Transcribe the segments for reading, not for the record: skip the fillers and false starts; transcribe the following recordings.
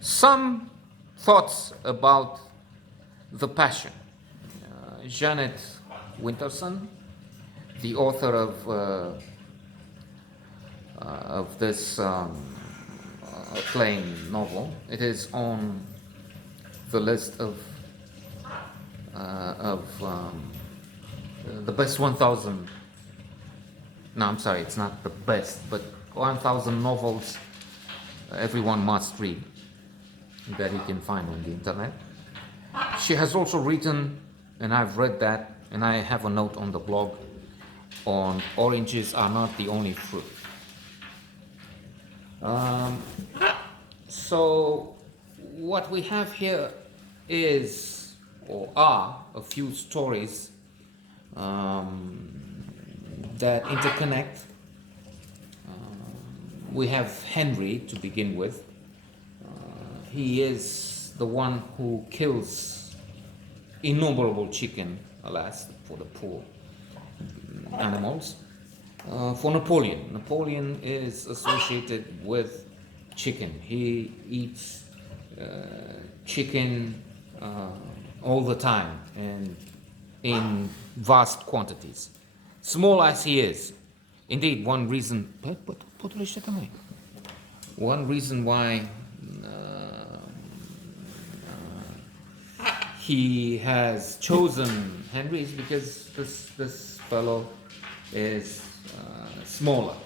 Some thoughts about the Passion. Jeannette Winterson, the author of this acclaimed novel. It is on the list of the best 1,000. No, I'm sorry, it's not the best, but 1,000 novels everyone must read that you can find on the internet. She has also written, and I've read that, and I have a note on the blog on Oranges Are Not the Only Fruit. So what we have here is, or are, a few stories that interconnect. We have Henry to begin with. He is the one who kills innumerable chicken, alas, for the poor animals. For Napoleon is associated with chicken. He eats chicken all the time and in vast quantities, small as he is. Indeed, one reason why he has chosen Henry is because this fellow is smaller,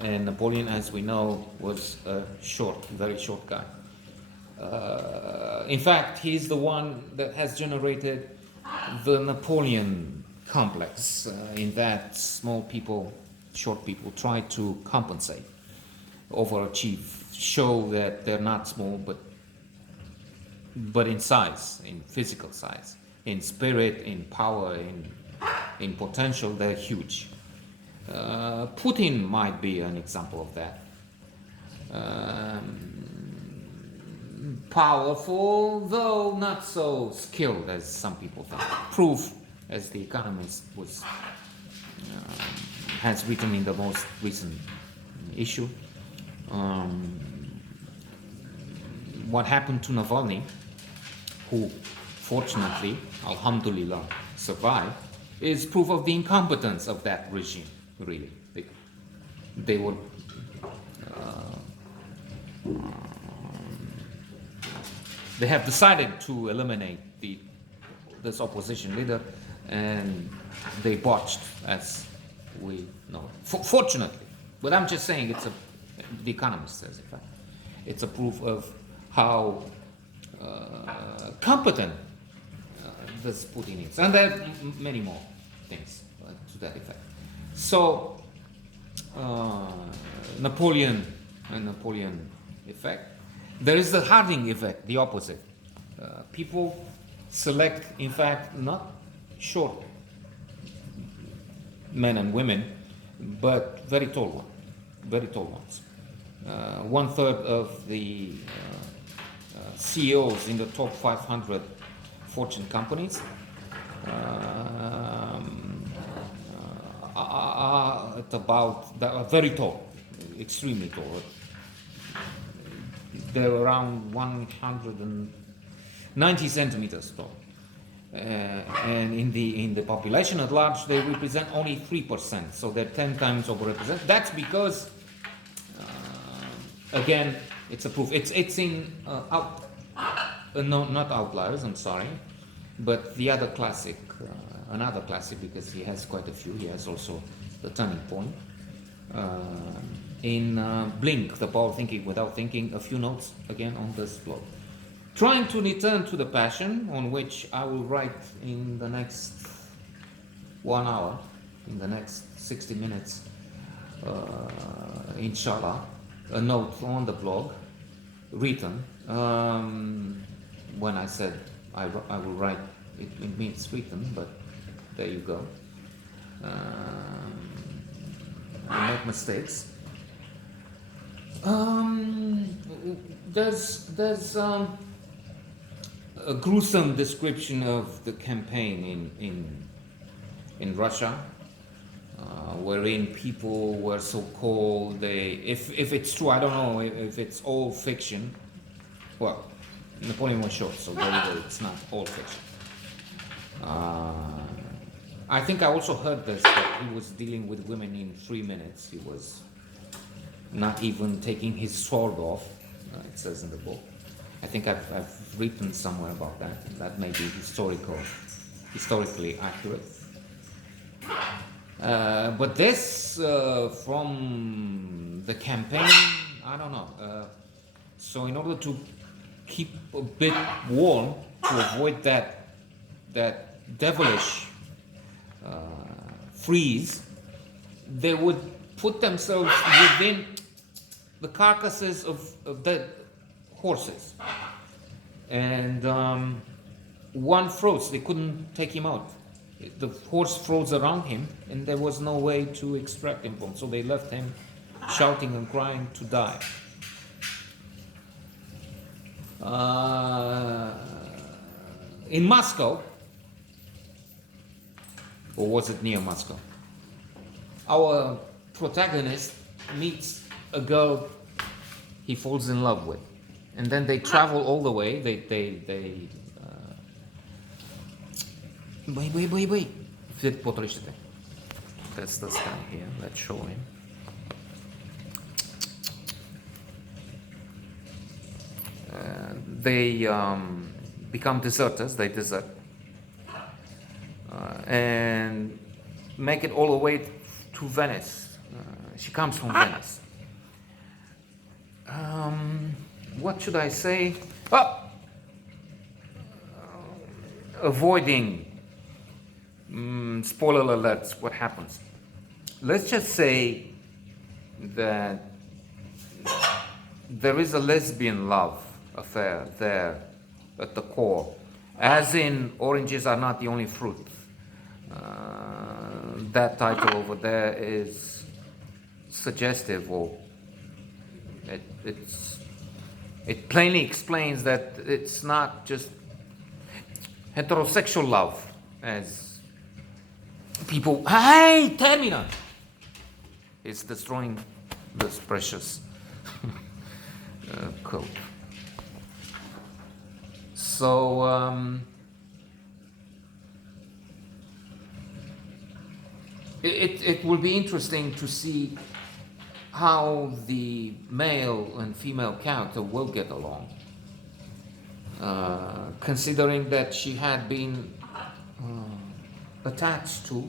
and Napoleon, as we know, was a very short guy. In fact, he's the one that has generated the Napoleon complex, in that short people try to compensate, overachieve, show that they're not small, but in size, in physical size, in spirit, in power, in potential, they're huge. Putin might be an example of that. Powerful, though not so skilled as some people think. Proof, as The Economist has written in the most recent issue. What happened to Navalny, who fortunately, alhamdulillah, survived, is proof of the incompetence of that regime, really. They were they have decided to eliminate this opposition leader, and they botched, as we know. Fortunately, but I'm just saying, The Economist says, in fact, it's a proof of how competent this Putin is, and there are many more things to that effect. So Napoleon and Napoleon effect. There is the Harding effect, the opposite. People select, in fact, not short men and women, but very tall ones. 1/3 of the CEOs in the top 500 Fortune companies are very tall, extremely tall. They're around 190 centimeters tall, and in the population at large, they represent only 3%. So they're 10 times overrepresented. That's because, again, it's a proof. It's in no, not Outliers. I'm sorry, but the other classic, another classic, because he has quite a few. He has also The Turning Point. In Blink, The Power of Thinking Without Thinking, a few notes again on this blog. Trying to return to the Passion, on which I will write in the next 1 hour, in the next 60 minutes, inshallah, a note on the blog, written. When I said I will write, it means written, but there you go. I make mistakes. There's a gruesome description of the campaign in Russia, wherein people were so cold. If it's true, I don't know if it's all fiction. Well, Napoleon was short, so it's not all fiction. I think I also heard this, that he was dealing with women in 3 minutes. He was not even taking his sword off, it says in the book. I think I've written somewhere about that. That may be historically accurate. But this from the campaign, I don't know. So in order to keep a bit warm, to avoid that devilish freeze, they would put themselves within the carcasses of dead horses, and one froze. They couldn't take him out. The horse froze around him, and there was no way to extract him from. So they left him shouting and crying to die. In Moscow, or was it near Moscow, our protagonist meets a girl he falls in love with, and then they travel all the way. Wait. That's this guy here. Let's show him. They become deserters. They desert and make it all the way to Venice. She comes from Venice. What should I say? Avoiding spoiler alerts. What happens? Let's just say that there is a lesbian love affair there at the core, as in oranges are not the only fruit. That title over there is suggestive, or it plainly explains that it's not just heterosexual love, as people, hey, Termina, it's destroying this precious code. So it will be interesting to see how the male and female character will get along, considering that she had been attached to,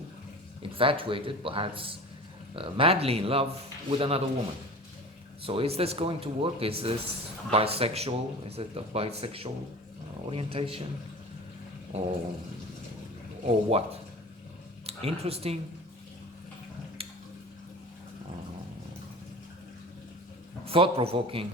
infatuated, perhaps madly in love with another woman. So is this going to work? Is this bisexual? Is it a bisexual orientation? Or what? Interesting. Thought-provoking.